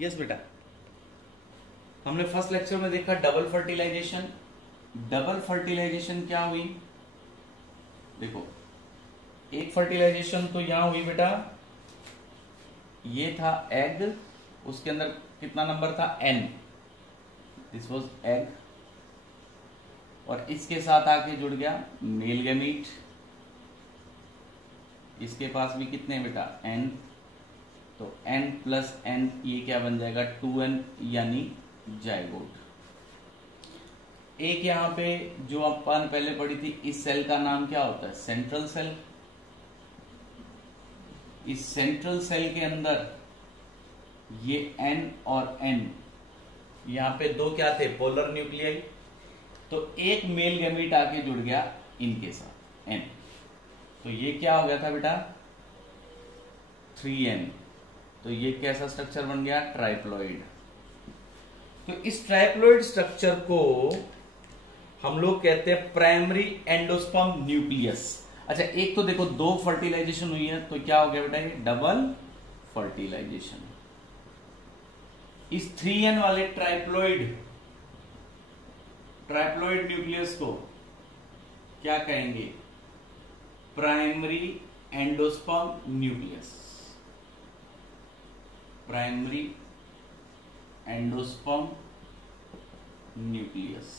Yes बेटा, हमने first lecture में देखा डबल फर्टिलाइजेशन। डबल फर्टिलाइजेशन क्या हुई, देखो एक फर्टिलाइजेशन तो यहां हुई बेटा, ये था एग, उसके अंदर कितना नंबर था n, दिस वाज एग, और इसके साथ आके जुड़ गया मेल गैमीट, इसके पास भी कितने बेटा n, तो n प्लस n ये क्या बन जाएगा 2n यानी जाइगोट। एक यहां पे जो अपन पहले पढ़ी थी, इस सेल का नाम क्या होता है, सेंट्रल सेल। इस सेंट्रल सेल के अंदर ये n और n, यहां पे दो क्या थे, पोलर न्यूक्लियाई, तो एक मेल गैमीट आके जुड़ गया इनके साथ n, तो ये क्या हो गया था बेटा 3n, तो ये कैसा स्ट्रक्चर बन गया, ट्राइप्लॉइड। तो इस ट्राइप्लॉइड स्ट्रक्चर को हम लोग कहते हैं प्राइमरी एंडोस्पर्म न्यूक्लियस। अच्छा एक तो देखो दो फर्टिलाइजेशन हुई है, तो क्या हो गया बेटा ये डबल फर्टिलाइजेशन। इस 3n वाले ट्राइप्लॉइड न्यूक्लियस को क्या कहेंगे, primary endosperm nucleus, primary endosperm nucleus.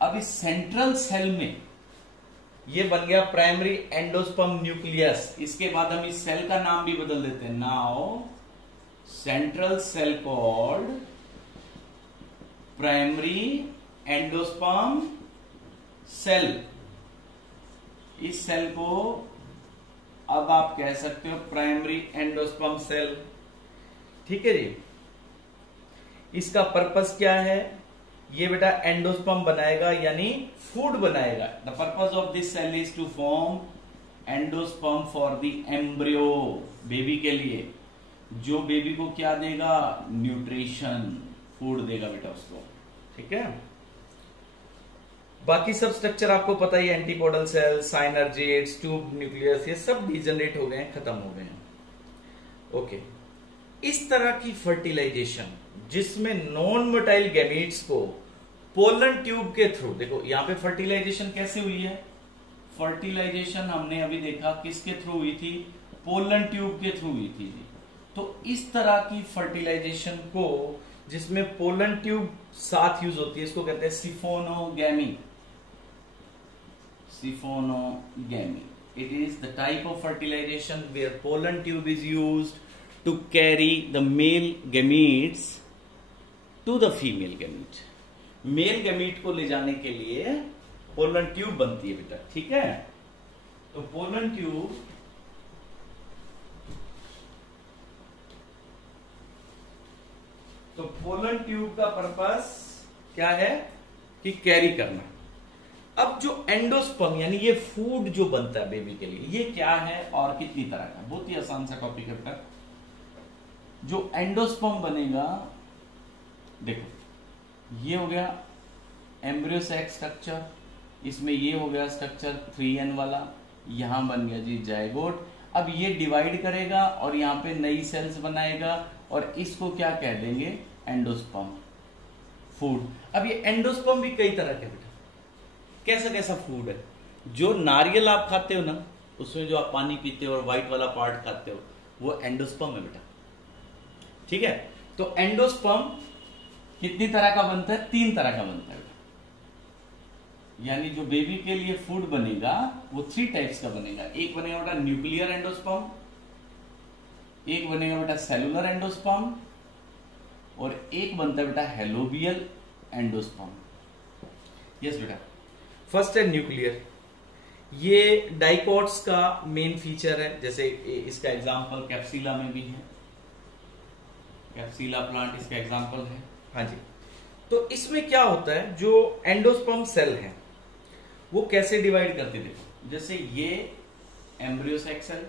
अब इस सेंट्रल सेल में ये बन गया प्राइमरी एंडोस्पर्म न्यूक्लियस। इसके बाद हम इस सेल का नाम भी बदल देते हैं, now central cell called primary endosperm cell. इस सेल को अब आप कह सकते हो प्राइमरी एंडोस्पर्म सेल, ठीक है जी। इसका पर्पस क्या है, ये बेटा एंडोस्पर्म बनाएगा यानी फूड बनाएगा। The purpose of this cell is to form endosperm for the embryo, baby के लिए, जो बेबी को क्या देगा, न्यूट्रिशन, फूड देगा बेटा उसको, ठीक है। बाकी सब स्ट्रक्चर आपको पता ही, antipodal cell, synergids, tube nucleus, ये सब डीजनरेट हो गए हैं, खत्म हो गए हैं, ओके। इस तरह की फर्टिलाइजेशन जिसमें नॉन मोटाइल गैमीट्स को पोलन ट्यूब के थ्रू, देखो यहां पे फर्टिलाइजेशन कैसे हुई है, फर्टिलाइजेशन हमने अभी देखा किसके थ्रू हुई थी, पोलन ट्यूब के थ्रू हुई थी जी। तो इस तरह की फर्टिलाइजेशन को जिसमें पोलन ट्यूब साथ यूज होती है, इसको कहते हैं सिफोनोगैमी, सिफोनोगैमी। It is the type of fertilization where pollen tube is used to carry the male gametes to the female gamete। Male gamete को ले जाने के लिए पोलन ट्यूब बनती है बेटा, ठीक है। तो पोलन ट्यूब, तो पोलन ट्यूब का पर्पस क्या है कि कैरी करना। अब जो एंडोस्पर्म यानी ये फूड जो बनता है बेबी के लिए, ये क्या है और कितनी तरह का, बहुत ही आसान सा टॉपिक है बेटा। जो एंडोस्पर्म बनेगा, देखो ये हो गया एम्ब्रियो सैक स्ट्रक्चर, इसमें ये हो गया स्ट्रक्चर 3n वाला, यहां बन गया जी जाइगोट। अब ये डिवाइड करेगा और यहां पे नई सेल्स बनाएगा और इसको क्या कह देंगे, एंडोस्पर्म, फूड। अब ये एंडोस्पर्म भी कई तरह के बेटा, कैसा कैसा फूड है। जो नारियल आप खाते हो ना, उसमें जो आप पानी पीते हो और व्हाइट वाला पार्ट खाते हो, वो एंडोस्पर्म है बेटा, ठीक है। तो एंडोस्पर्म कितनी तरह का बनता है, 3 तरह का बनता है, यानी जो बेबी के लिए फूड बनेगा वो 3 टाइप्स का बनेगा। एक बनेगा बेटा न्यूक्लियर एंडोस्पर्म, एक बनेगा बेटा सेलुलर एंडोस्पर्म, और एक बनता है बेटा हेलोबियल एंडोस्पर्म। यस बेटा, फर्स्ट है न्यूक्लियर। ये डाइकोट्स का मेन फीचर है, जैसे इसका एग्जांपल कैप्सिला में भी है, कैप्सिला प्लांट इसका एग्जांपल है, हाँ जी। तो इसमें क्या होता है, जो एंडोस्पर्म सेल है वो कैसे डिवाइड करते थे, जैसे ये एम्ब्रियोसैक सेल,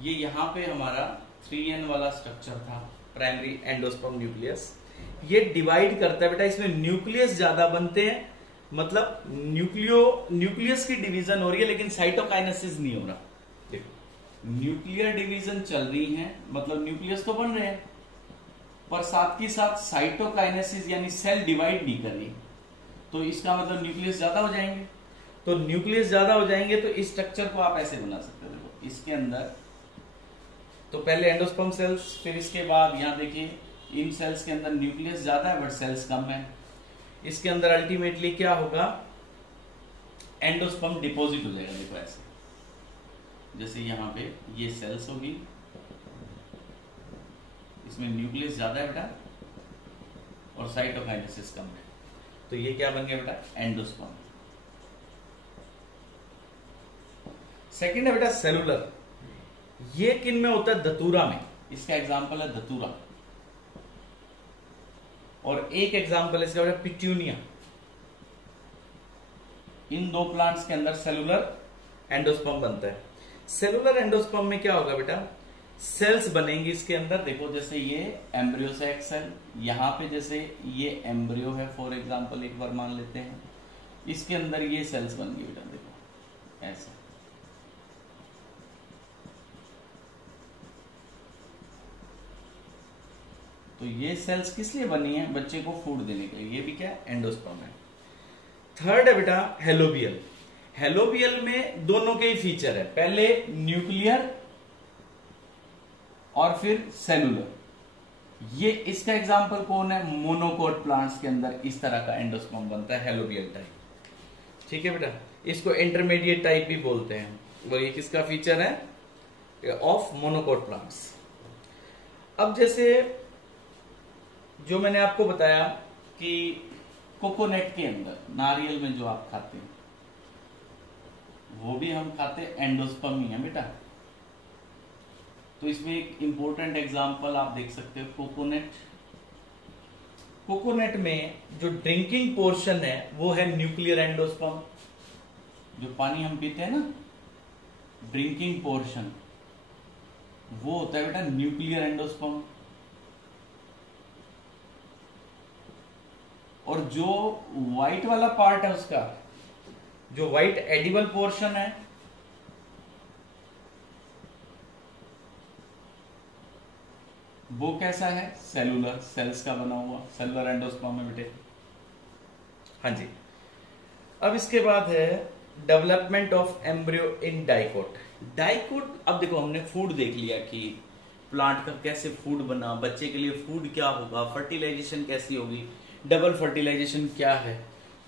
ये यहां पे हमारा 3n वाला स्ट्रक्चर था, प्राइमरी एंडोस्पर्म न्यूक्लियस, ये डिवाइड करता है बेटा। इसमें न्यूक्लियस ज्यादा बनते हैं, मतलब न्यूक्लियस की डिवीजन हो रही है लेकिन साइटोकाइनेसिस नहीं हो रहा। देखो न्यूक्लियर डिवीजन चल रही है, मतलब न्यूक्लियस तो बन रहे हैं, पर साथ ही साथ साइटोकाइनेसिस यानी सेल डिवाइड नहीं कर रही, तो इसका मतलब न्यूक्लियस ज्यादा हो जाएंगे। तो न्यूक्लियस ज्यादा हो जाएंगे तो इस स्ट्रक्चर को आप ऐसे बना सकते हो। देखो इसके अंदर तो पहले एंडोस्पर्म सेल्स, फिर इसके बाद यहाँ देखिए इन सेल्स के अंदर न्यूक्लियस ज्यादा है बट सेल्स कम है। इसके अंदर अल्टीमेटली क्या होगा, एंडोस्पर्म डिपॉजिट हो जाएगा। देखो ऐसे, जैसे यहाँ पे ये सेल्स होगी, इसमें न्यूक्लियस ज्यादा है बेटा और साइटोकाइनेसिस कम है, तो ये क्या बन गया बेटा, एंडोस्पर्म। सेकंड है बेटा सेलुलर। ये किन में होता है, धतूरा में। इसका एग्जांपल है धतूरा, और एक एग्जांपल इसका बेटा पिट्यूनिया। इन दो प्लांट्स के अंदर सेलुलर एंडोस्पर्म बनता है। सेलुलर एंडोस्पर्म में क्या होगा बेटा, सेल्स बनेंगी इसके अंदर। देखो जैसे ये एम्ब्रियो सैक सेल, यहां पे जैसे ये एम्ब्रियो है फॉर एग्जांपल, एक बार मान लेते हैं, इसके अंदर ये सेल्स बन गई बेटा, देखो ऐसे। तो ये सेल्स किस लिए बनी है, बच्चे को फूड देने के लिए, ये भी क्या एंडोस्पर्म है। थर्ड है बेटा हेलोबियल। हेलोबियल में दोनों के ही फीचर है, पहले न्यूक्लियर और फिर सेलुलर। ये इसका एग्जांपल कौन है, मोनोकोट प्लांट्स के अंदर इस तरह का एंडोस्पर्म बनता है, हेलोबियल टाइप। ठीक है बेटा, इसको इंटरमीडिएट टाइप भी बोलते हैं। वो ये किसका फीचर है, ऑफ मोनोकोट प्लांट्स। अब जैसे जो मैंने आपको बताया कि कोकोनट के अंदर, नारियल में जो आप खाते हैं वो भी हम खाते एंडोस्पर्म ही है बेटा। तो इसमें एक इंपॉर्टेंट एग्जांपल आप देख सकते हो, कोकोनट। कोकोनट में जो ड्रिंकिंग पोर्शन है वो है न्यूक्लियर एंडोस्पर्म। जो पानी हम पीते हैं ना, ड्रिंकिंग पोर्शन, वो होता है बेटा न्यूक्लियर एंडोस्पर्म। और जो व्हाइट वाला पार्ट है उसका, जो व्हाइट एडिबल पोर्शन है, वो कैसा है, सेलुलर, सेल्स का बना हुआ, सेलुलर एंडोस्पर्म है बेटे। हाँ जी। अब इसके बाद है development of embryo in dicot. Dicot, अब देखो हमने फूड देख लिया कि प्लांट का कैसे फूड बना, बच्चे के लिए फूड क्या होगा, फर्टिलाइजेशन कैसी होगी, डबल फर्टिलाइजेशन क्या है।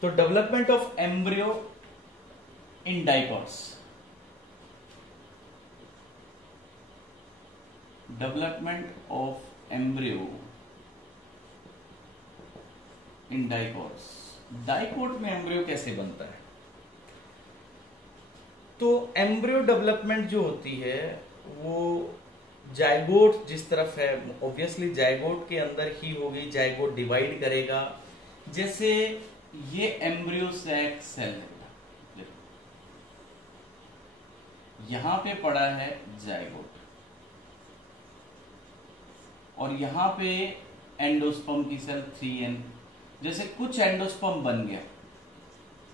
तो development of embryo in dicots, development of embryo in dicots. Dicot में एम्ब्रियो कैसे बनता है, तो एम्ब्रियो डेवलपमेंट जो होती है वो जाइगोट जिस तरफ है, ऑब्वियसली जाइगोट के अंदर ही होगी, जाइगोट डिवाइड करेगा। जैसे ये एम्ब्रियो सैक सेल है, यहां पे पड़ा है जाइगोट और यहां पे एंडोस्पर्म की सेल 3n। जैसे कुछ एंडोस्पर्म बन गया,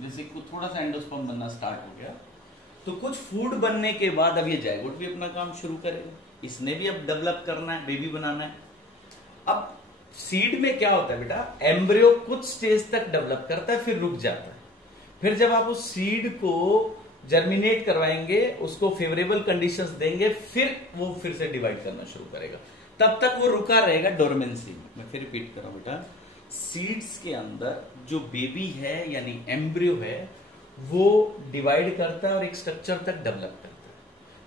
जैसे कुछ थोड़ा सा एंडोस्पर्म बनना स्टार्ट हो गया, तो कुछ फूड बनने के बाद अब ये जाइगोट भी अपना काम शुरू करेगा, इसने भी अब डेवलप करना है, बेबी बनाना है। अब सीड में क्या होता है बेटा, एम्ब्रियो कुछ स्टेज तक डेवलप करता है फिर रुक जाता है। फिर जब आप उस सीड को जर्मिनेट करवाएंगे, उसको फेवरेबल कंडीशंस देंगे, फिर वो फिर से डिवाइड करना शुरू करेगा। तब तक वो रुका रहेगा डोरमेंसी में। मैं फिर रिपीट कर रहा हूं बेटा, सीड्स के अंदर जो बेबी है यानी एम्ब्रियो है वो डिवाइड करता है और एक स्ट्रक्चर तक डेवलप करता है,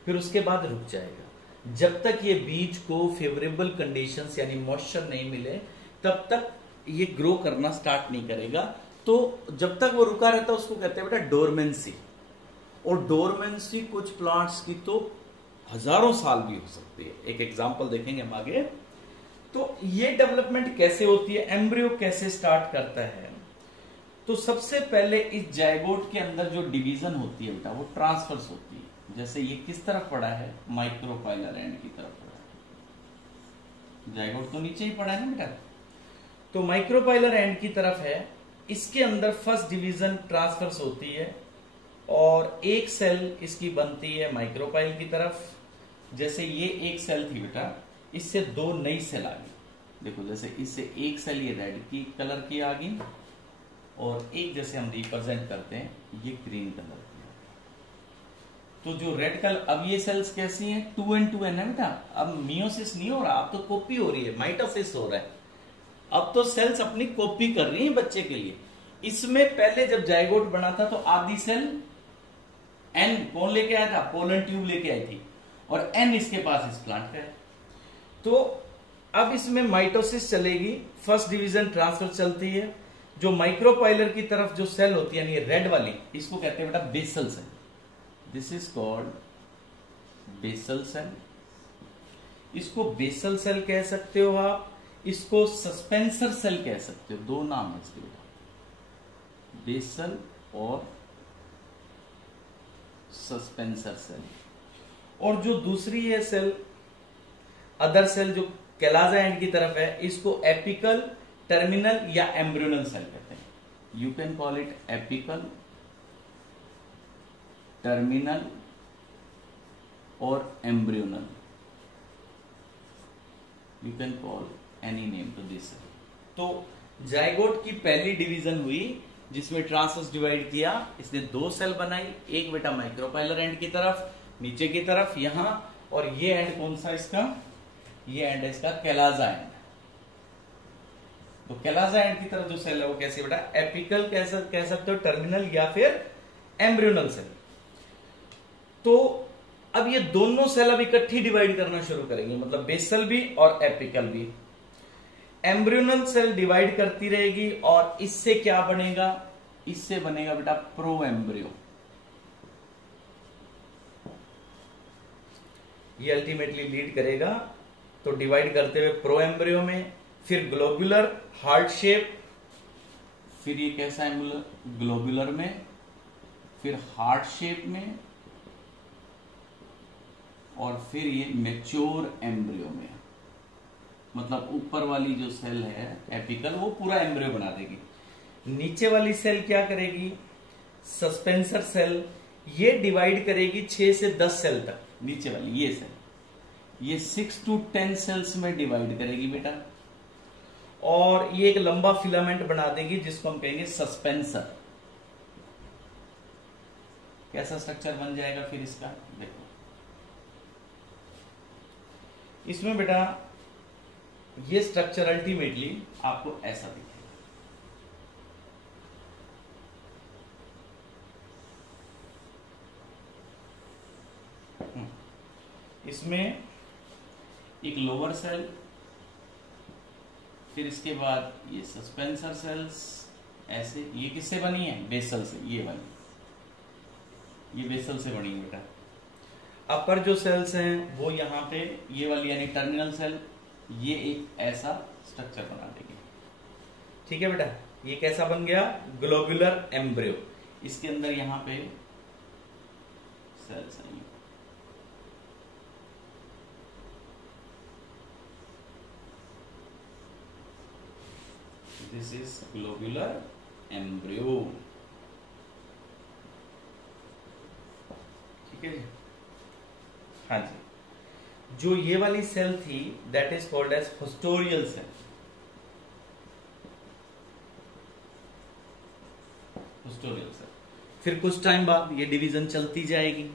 फिर उसके बाद रुक जाएगा। जब तक ये बीज को फेवरेबल कंडीशंस यानी मॉइस्चर नहीं मिले तब तक ये ग्रो करना स्टार्ट नहीं करेगा। तो जब तक वो रुका रहता है उसको कहते हैं बेटा डोरमेंसी। और डोरमेंसी कुछ प्लांट्स की तो हजारों साल भी हो सकती है, एक एग्जांपल देखेंगे हम आगे। तो ये डेवलपमेंट कैसे होती है, एम्ब्रियो कैसे स्टार्ट करता है, तो सबसे पहले इस जाइगोट के अंदर जो डिवीजन होती है बेटा वो ट्रांसफर्स होती है। जैसे ये किस तरफ पड़ा है, माइक्रोपाइलर एंड की तरफ पड़ा है, जाइगोट तो नीचे ही पड़ा है ना बेटा, तो माइक्रोपाइलर एंड की तरफ है। इसके अंदर फर्स्ट डिवीजन ट्रांसफर्स होती है और एक सेल इसकी बनती है माइक्रोपाइल की तरफ। जैसे ये एक सेल थी बेटा, इससे दो नई सेल आ गई, देखो जैसे इससे एक सेल ये रेड की कलर की आ गई और एक जैसे हम रिप्रेजेंट करते हैं ये ग्रीन कलर की। तो जो रेड कलर, अब ये सेल्स कैसी हैं, 2n2n है बेटा। अब मियोसिस नहीं हो रहा, अब तो कॉपी हो रही है, माइटोसिस हो रहा है। अब तो सेल्स अपनी कॉपी कर रही हैं बच्चे के लिए। इसमें पहले जब जाइगोट बना था तो आधी सेल एन कौन लेके आया था, पोलन ट्यूब लेके आई थी, और एन इसके पास इस प्लांट का है। तो अब इसमें माइटोसिस चलेगी, फर्स्ट डिवीजन ट्रांसफर चलती है। जो माइक्रोपाइलर की तरफ जो सेल होती है, यानी रेड वाली, इसको कहते हैं बेटा basal cell. This is called basal cell. इसको बेसल सेल कह सकते हो आप, इसको सस्पेंसर सेल कह सकते हो, दो नाम है इसके बेटा, बेसल और सस्पेंसर सेल। और जो दूसरी है सेल, अदर सेल जो कैलाजा एंड की तरफ है, इसको एपिकल, टर्मिनल या एम्ब्रियोनल सेल कहते हैं। You can call it apical, terminal और embryonal. You can call any name to this. तो जाइगोट की पहली डिवीजन हुई जिसमें ट्रांसवर्स डिवाइड किया, इसने दो सेल बनाई, एक बेटा माइक्रोपाइलर एंड की तरफ, नीचे की तरफ यहां, और ये एंड कौन सा इसका, ये एंड है इसका कैलाजा एंड। तो कैलाजा एंड की तरफ जो सेल है वो कैसे बेटा, एपिकल कह सकते हो, टर्मिनल या फिर एम्ब्रियोनल सेल। तो अब ये दोनों सेल अब इकट्ठी डिवाइड करना शुरू करेंगे, मतलब बेसल भी और एपिकल भी। एम्ब्रियोनल सेल डिवाइड करती रहेगी और इससे क्या बनेगा, इससे बनेगा बेटा प्रो एम्ब्रियो। ये अल्टीमेटली लीड करेगा तो डिवाइड करते हुए प्रो एम्ब्रियो में, फिर ग्लोबुलर हार्ट शेप, फिर ये कैसा एम्ब्रियो, ग्लोबुलर में, फिर हार्ट शेप में, और फिर ये मैच्योर एम्ब्रियो में। मतलब ऊपर वाली जो सेल है एपिकल, वो पूरा एम्ब्रियो बना देगी। नीचे वाली सेल क्या करेगी, सस्पेंसर सेल, ये डिवाइड करेगी 6 से 10 सेल तक। नीचे वाली ये सेल, ये 6 to 10 सेल्स में डिवाइड करेगी बेटा, और ये एक लंबा फिलामेंट बना देगी जिसको हम कहेंगे सस्पेंसर। कैसा स्ट्रक्चर बन जाएगा फिर इसका, देखो इसमें बेटा ये स्ट्रक्चर अल्टीमेटली आपको ऐसा दिखेगा। इसमें एक लोअर सेल, फिर इसके बाद ये सस्पेंसर सेल्स ऐसे। ये किससे बनी है, बेसल से, ये बनी, ये बेसल से बनी है बेटा। अपर जो सेल्स हैं वो यहाँ पे, ये वाली यानी टर्मिनल सेल, ये एक ऐसा स्ट्रक्चर बना देगी। ठीक है बेटा, ये कैसा बन गया, ग्लोबुलर एम्ब्रियो। इसके अंदर यहाँ पे सेल्स हैं, दिस इज ग्लोबुलर एम्ब्रियो। ठीक है जी, हाँ जी। जो ये वाली सेल थी that is called as haustorial cell. Haustorial cell. फिर कुछ टाइम बाद ये डिवीजन चलती जाएगी।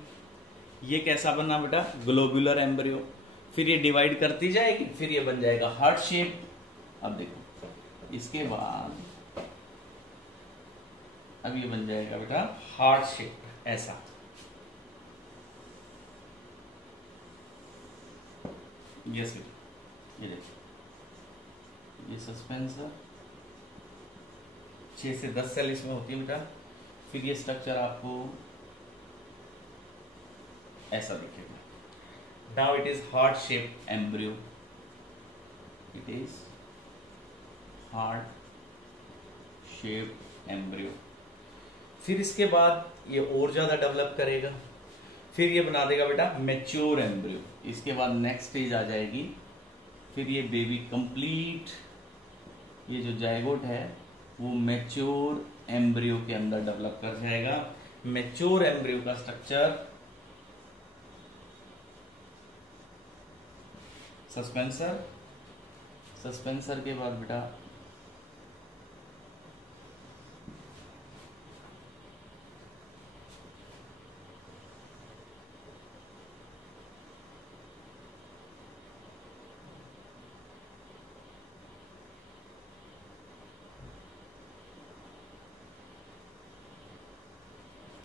ये कैसा बना बेटा, ग्लोबुलर एम्ब्रियो। फिर ये डिवाइड करती जाएगी, फिर ये बन जाएगा हार्ट शेप। अब देखो इसके बाद अब ये बन जाएगा बेटा हार्ट शेप, ऐसा। यस ये देखिए, ये सस्पेंसर, 6 से 10 सेल इसमें होती है बेटा। फिर ये स्ट्रक्चर आपको ऐसा दिखेगा। Now it is heart shape embryo, it is heart shape embryo. फिर इसके बाद ये और ज्यादा डेवलप करेगा, फिर ये बना देगा बेटा मैच्योर एम्ब्रियो। इसके बाद नेक्स्ट स्टेज आ जाएगी, फिर ये बेबी कंप्लीट, ये जो जाइगोट है वो मैच्योर एम्ब्रियो के अंदर डेवलप कर जाएगा। मैच्योर एम्ब्रियो का स्ट्रक्चर सस्पेंसर, सस्पेंसर के बाद बेटा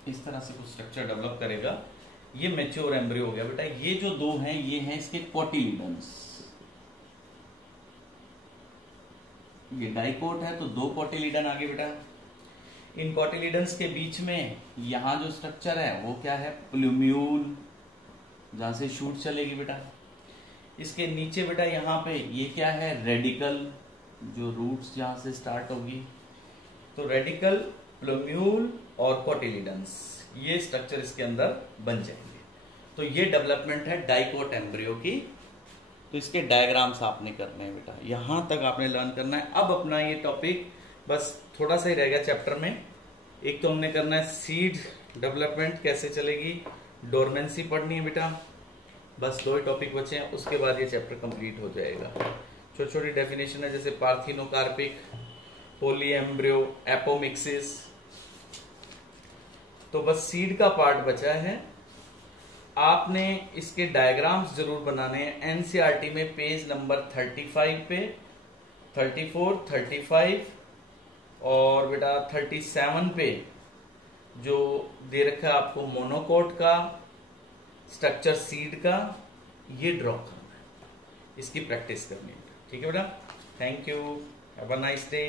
इस तरह से कुछ स्ट्रक्चर डेवलप करेगा। ये मैच्योर एम्ब्रियो हो गया बेटा। ये जो दो हैं ये हैं इसके कोटिलिडन्स। ये डाइकोट है तो दो कोटिलिडन आगे बेटा। इन कोटिलिडन्स के बीच में यहां जो स्ट्रक्चर है वो क्या है, प्लूम्यूल, जहां से शूट चलेगी बेटा। इसके नीचे बेटा यहाँ पे ये क्या है, रेडिकल, जो रूट्स जहां से स्टार्ट होगी। तो रेडिकल, प्लूम्यूल और कोटिलिडन्स, ये स्ट्रक्चर इसके अंदर बन जाएंगे। तो ये डेवलपमेंट है डाइकोट एम्ब्रियो की। तो इसके डायग्राम्स आपने करने हैं बेटा, यहां तक आपने लर्न करना है। अब अपना ये टॉपिक बस थोड़ा सा ही रहेगा चैप्टर में। एक तो हमने करना है सीड डेवलपमेंट कैसे चलेगी, डोरमेंसी पढ़नी है बेटा। बस दो ही टॉपिक बचे हैं, उसके बाद ये चैप्टर कंप्लीट हो जाएगा। छोटी छोटी डेफिनेशन है जैसे पार्थिनोकार्पिक, पोली एम्ब्रियो, एपोमिक्सिस। तो बस सीड का पार्ट बचा है। आपने इसके डायग्राम्स जरूर बनाने हैं। एनसीईआरटी में पेज नंबर 35 पे, 34, 35 और बेटा 37 पे जो दे रखा है आपको मोनोकोट का स्ट्रक्चर सीड का, ये ड्रॉ करना है, इसकी प्रैक्टिस करनी है। ठीक है बेटा, thank you, have a nice day.